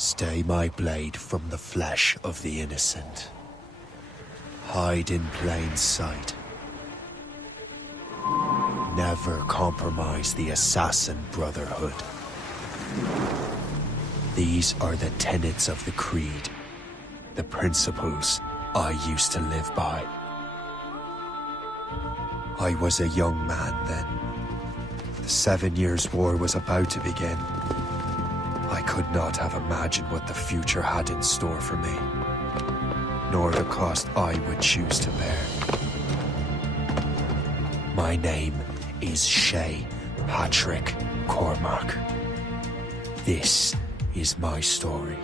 Stay my blade from the flesh of the innocent. Hide in plain sight. Never compromise the Assassin Brotherhood. These are the tenets of the Creed, the principles I used to live by. I was a young man then. The 7 Years' War was about to begin. I could not have imagined what the future had in store for me, nor the cost I would choose to bear. My name is Shay Patrick Cormac. This is my story.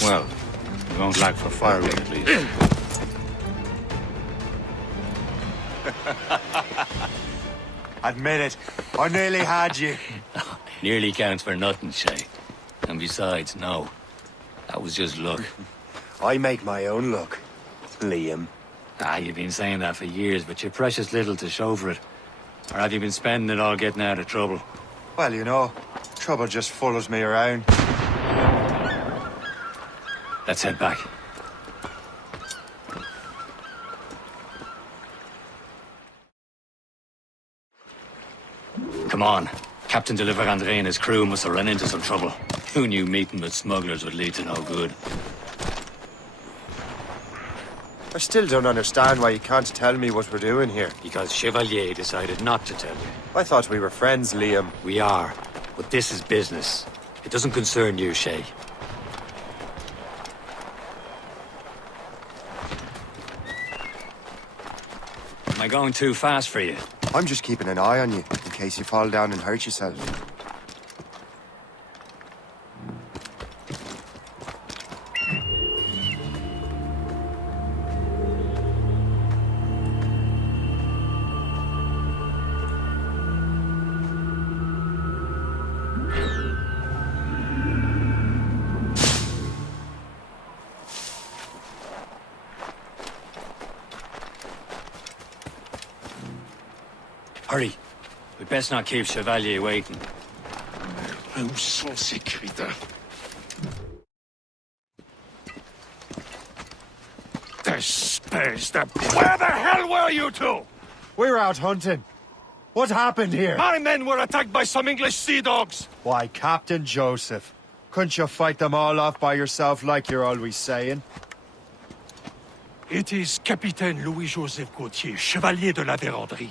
Well, you won't lack for firing at least. Admit it, I nearly had you. Nearly counts for nothing, Shay. And besides, no. That was just luck. I make my own luck, Liam. You've been saying that for years, but you're precious little to show for it. Or have you been spending it all getting out of trouble? Well, you know, trouble just follows me around. Let's head back. Come on. Captain de Livre-André and his crew must have run into some trouble. Who knew meeting with smugglers would lead to no good? I still don't understand why you can't tell me what we're doing here. Because Chevalier decided not to tell you. I thought we were friends, Liam. We are, but this is business. It doesn't concern you, Shay. Am I going too fast for you? I'm just keeping an eye on you, in case you fall down and hurt yourself. Hurry. We best not keep Chevalier waiting. Où sont ces crétins? Espèce de... Where the hell were you two? We're out hunting. What happened here? My men were attacked by some English sea dogs. Why, Captain Joseph. Couldn't you fight them all off by yourself like you're always saying? It is Capitaine Louis-Joseph Gauthier, Chevalier de la Vérendrye.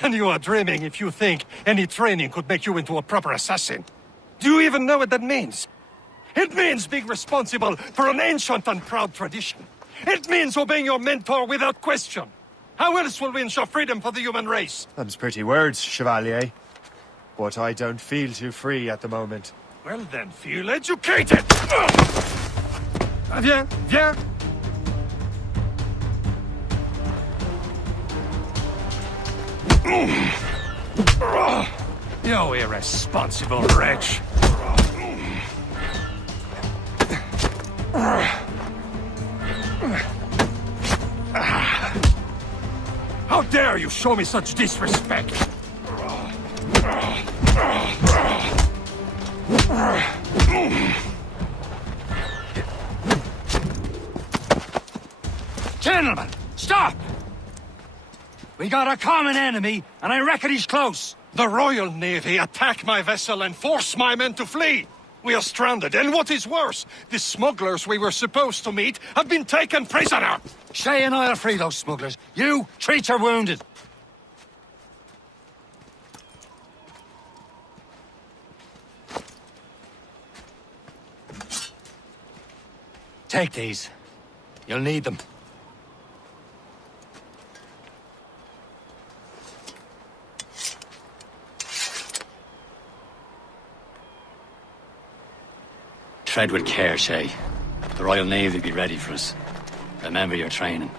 And you are dreaming if you think any training could make you into a proper assassin. Do you even know what that means? It means being responsible for an ancient and proud tradition. It means obeying your mentor without question. How else will we ensure freedom for the human race? Them's pretty words, Chevalier. But I don't feel too free at the moment. Well then, feel educated! Viens, viens! You irresponsible wretch! How dare you show me such disrespect! Gentlemen, stop! We got a common enemy, and I reckon he's close. The Royal Navy attack my vessel and force my men to flee! We are stranded, and what is worse, the smugglers we were supposed to meet have been taken prisoner! Shay and I'll free those smugglers. You, treat your wounded. Take these. You'll need them. Tread with care, Shay. The Royal Navy be ready for us. Remember your training.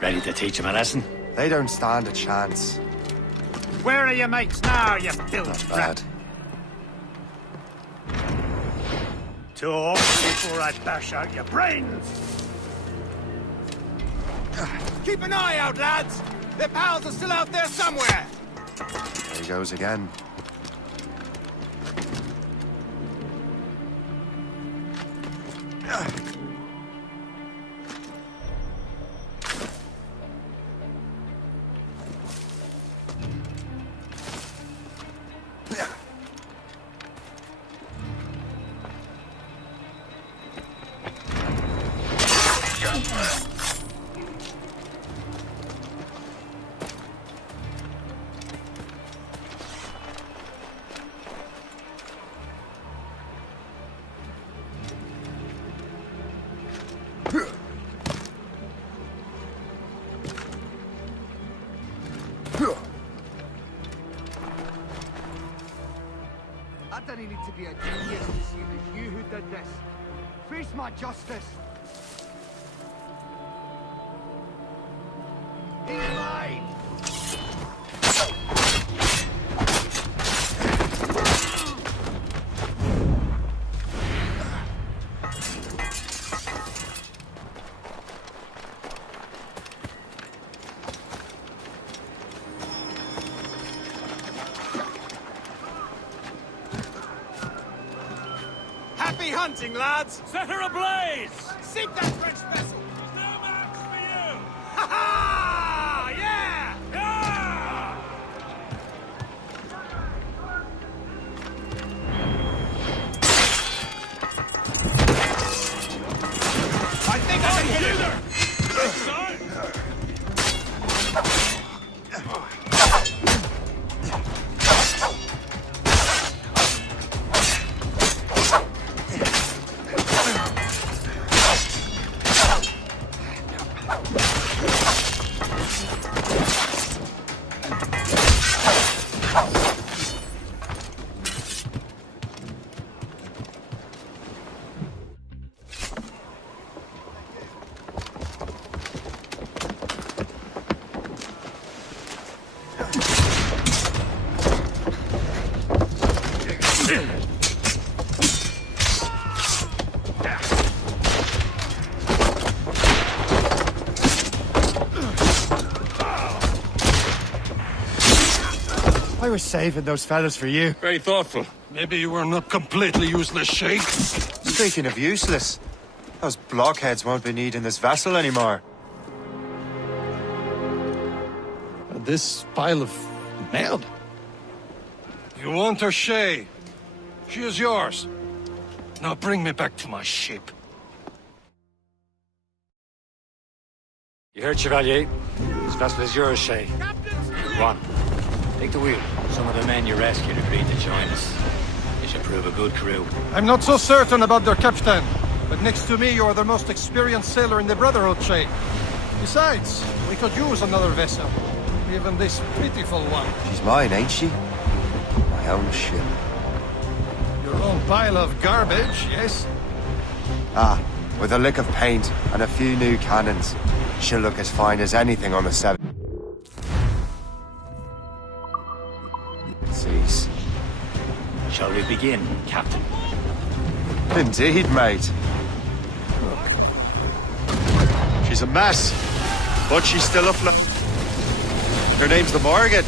Ready to teach him a lesson? They don't stand a chance. Where are your mates now, you filth Bad. Talk before I bash out your brains! Keep an eye out, lads! Their pals are still out there somewhere! There he goes again. I don't need to be a genius to see that you who did this. Face my justice. He's mine! Happy hunting, lads! Set her ablaze! Sink that French vessel! There's no marks for you! Ha ha! Yeah! Yeah! I think I can hit her! I was saving those fellas for you. Very thoughtful. Maybe you were not completely useless, Sheikh. Speaking of useless, those blockheads won't be needing this vessel anymore. This pile of mud. You want her, Shay? She is yours. Now bring me back to my ship. You heard, Chevalier? This vessel is yours, Shay. Go on. Take the wheel. Some of the men you rescued agreed to join us. They should prove a good crew. I'm not so certain about their captain, but next to me, you're the most experienced sailor in the Brotherhood, Shay. Besides, we could use another vessel. Even this pitiful one. She's mine, ain't she? My own ship. Your own pile of garbage, yes? Ah, with a lick of paint and a few new cannons. She'll look as fine as anything on the seven. Seas. Shall we begin, Captain? Indeed, mate. She's a mess, but she's still afloat. Her name's the Morgan.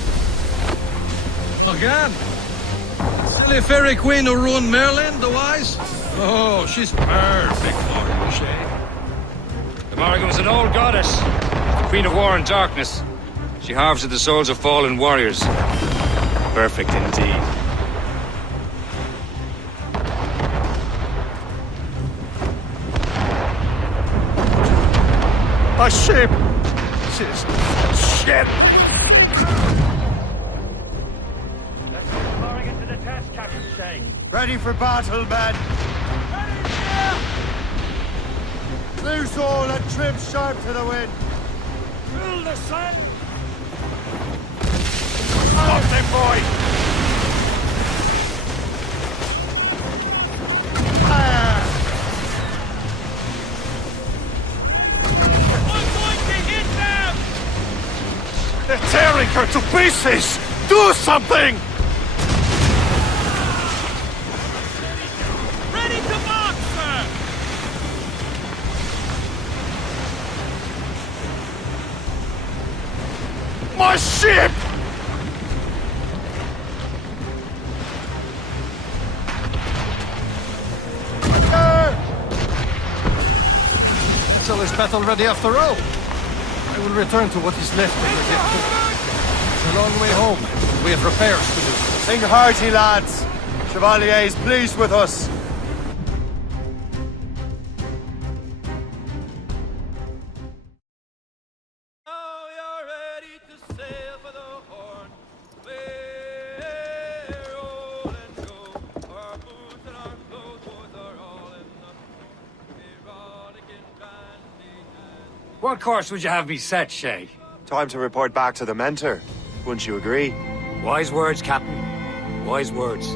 Again? Silly fairy queen who ruined Merlin, the wise? Oh, she's perfect for you, Shay. The Morrigan was an old goddess, the queen of war and darkness. She harvested the souls of fallen warriors. Perfect indeed. My ship! This is shit! Let's get Morrigan to the test, Captain Shay. Ready for battle, men. Loose all and trim sharp to the wind. Fill the set! Stop them, boy! They're tearing her to pieces! Do something! Ready to march, sir! My ship! So is battle ready after all? I will return to what is left of the ship. It's a long way home. We have repairs to do. Sing hearty, lads. Chevalier is pleased with us. Now you're ready to sail for the Horn. We're rolling go. Our boots and our clothes are all in the erotic and bandy and What course would you have me set, Shay? Time to report back to the mentor. Wouldn't you agree? Wise words, Captain. Wise words.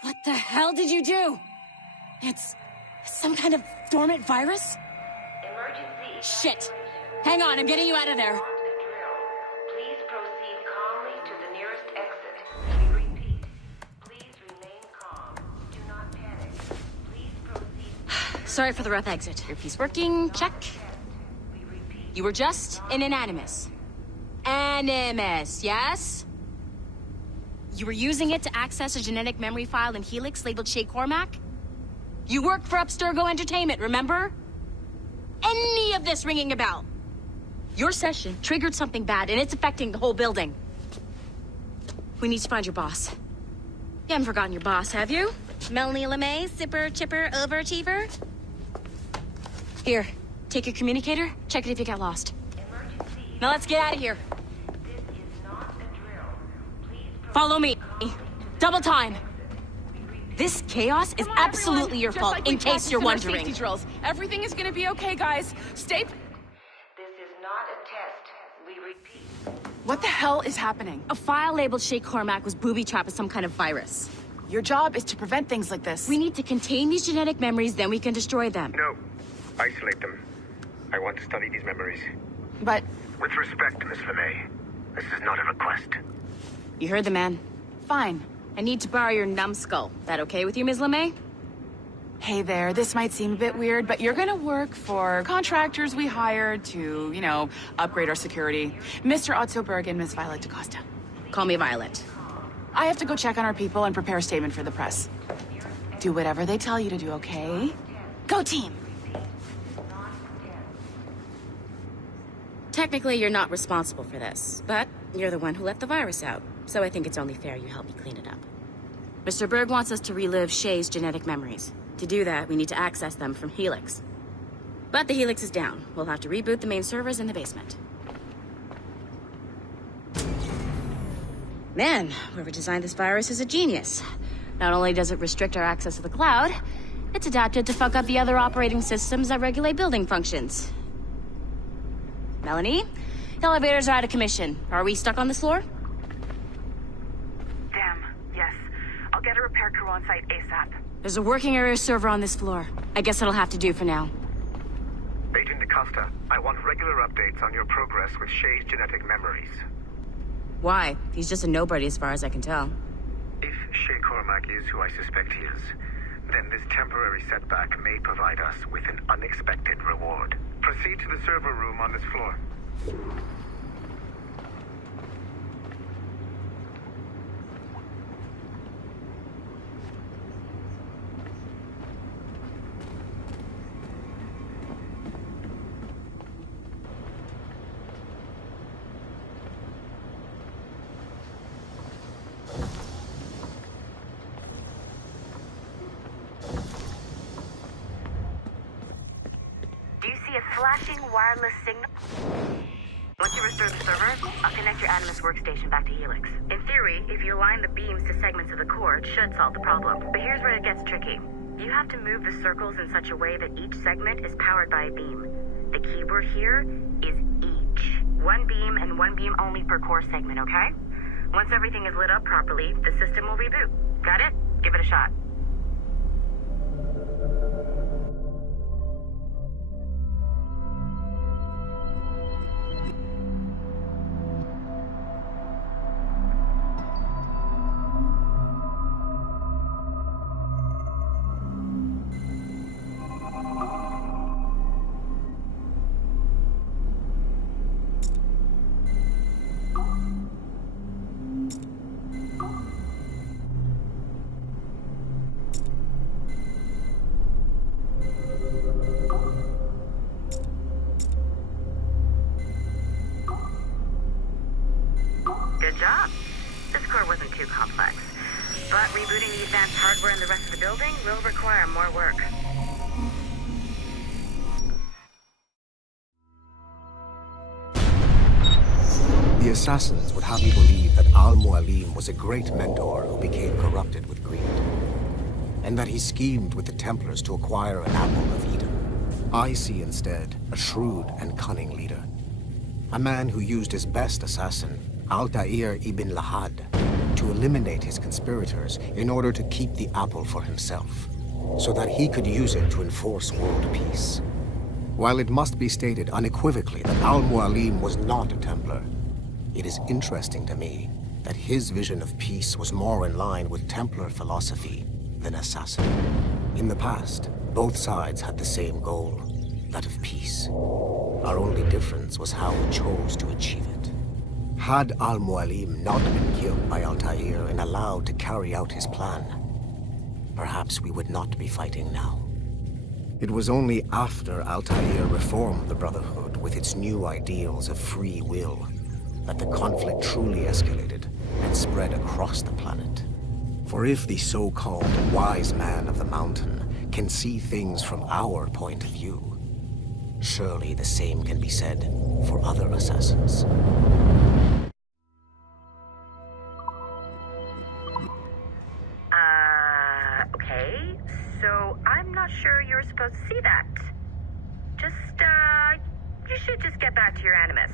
What the hell did you do? It's some kind of dormant virus? Emergency. Shit. Hang on, I'm getting you out of there. Please proceed calmly to the nearest exit. We repeat. Please remain calm. Do not panic. Please proceed. Sorry for the rough exit. Earpiece working, check. We repeat. You were just an Animus. Animus, yes? You were using it to access a genetic memory file in Helix labeled Shay Cormac? You worked for Abstergo Entertainment, remember? Any of this ringing a bell? Your session triggered something bad, and it's affecting the whole building. We need to find your boss. You haven't forgotten your boss, have you? Melanie LeMay, zipper, chipper, overachiever? Here, take your communicator, check it if you got lost. Emergency. Now let's get out of here. This is not a drill. Please Follow me. Double time. This chaos is absolutely your fault, in case you're wondering. Drills. Everything is gonna be okay, guys. Stay... This is not a test. We repeat. What the hell is happening? A file labeled Shay Cormac was booby-trapped with some kind of virus. Your job is to prevent things like this. We need to contain these genetic memories, then we can destroy them. No. Isolate them. I want to study these memories. But... With respect, Miss LeMay, this is not a request. You heard the man. Fine. I need to borrow your numbskull. That okay with you, Ms. LeMay? Hey there, this might seem a bit weird, but you're gonna work for contractors we hired to, you know, upgrade our security. Mr. Otto Berg and Ms. Violet DaCosta. Call me Violet. I have to go check on our people and prepare a statement for the press. Do whatever they tell you to do, okay? Go team! Technically, you're not responsible for this, but you're the one who let the virus out, so I think it's only fair you help me clean it up. Mr. Berg wants us to relive Shay's genetic memories. To do that, we need to access them from Helix. But the Helix is down. We'll have to reboot the main servers in the basement. Man, whoever designed this virus is a genius. Not only does it restrict our access to the cloud, it's adapted to fuck up the other operating systems that regulate building functions. Melanie? The elevators are out of commission. Are we stuck on this floor? Damn, yes. I'll get a repair crew on site ASAP. There's a working area server on this floor. I guess it'll have to do for now. Agent DaCosta, I want regular updates on your progress with Shay's genetic memories. Why? He's just a nobody as far as I can tell. If Shay Cormac is who I suspect he is, then this temporary setback may provide us with an unexpected reward. Proceed to the server room on this floor. Do you see a flashing wireless signal? Once you restore the server, I'll connect your Animus workstation back to Helix. In theory, if you align the beams to segments of the core, it should solve the problem. But here's where it gets tricky. You have to move the circles in such a way that each segment is powered by a beam. The keyword here is each. One beam and one beam only per core segment, okay? Once everything is lit up properly, the system will reboot. Got it? Give it a shot. Good job. This core wasn't too complex. But rebooting the advanced hardware in the rest of the building will require more work. The assassins would have you believe that Al-Mualim was a great mentor who became corrupted with greed, and that he schemed with the Templars to acquire an apple of Eden. I see instead a shrewd and cunning leader, a man who used his best assassin, Altair ibn Lahad, to eliminate his conspirators in order to keep the apple for himself, so that he could use it to enforce world peace. While it must be stated unequivocally that Al-Mualim was not a Templar, it is interesting to me that his vision of peace was more in line with Templar philosophy than assassin. In the past, both sides had the same goal, that of peace. Our only difference was how we chose to achieve it. Had Al-Mualim not been killed by Altair and allowed to carry out his plan, perhaps we would not be fighting now. It was only after Altair reformed the Brotherhood with its new ideals of free will that the conflict truly escalated and spread across the planet. For if the so-called wise man of the mountain can see things from our point of view, surely the same can be said for other assassins. Okay, so I'm not sure you're supposed to see that. You should just get back to your Animus.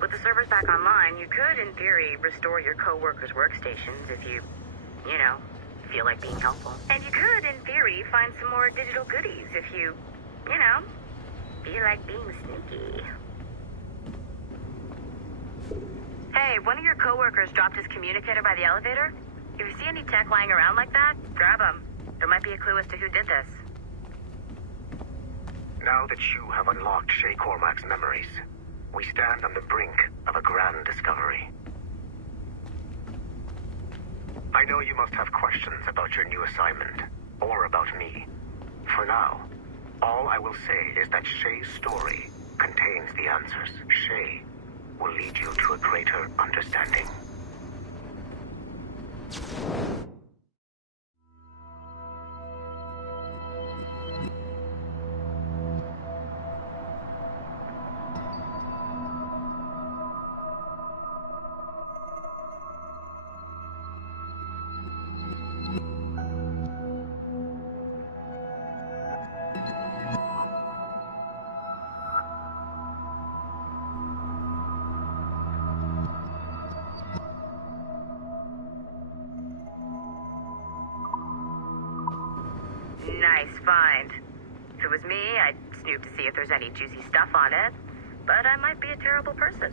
With the servers back online, you could, in theory, restore your co-workers' workstations if you feel like being helpful. And you could, in theory, find some more digital goodies if you feel like being sneaky. Hey, one of your co-workers dropped his communicator by the elevator. If you see any tech lying around like that, grab them. There might be a clue as to who did this. Now that you have unlocked Shay Cormac's memories, we stand on the brink of a grand discovery. I know you must have questions about your new assignment, or about me. For now, all I will say is that Shay's story contains the answers. Shay will lead you to a greater understanding. Nice find. If it was me, I'd snoop to see if there's any juicy stuff on it. But I might be a terrible person.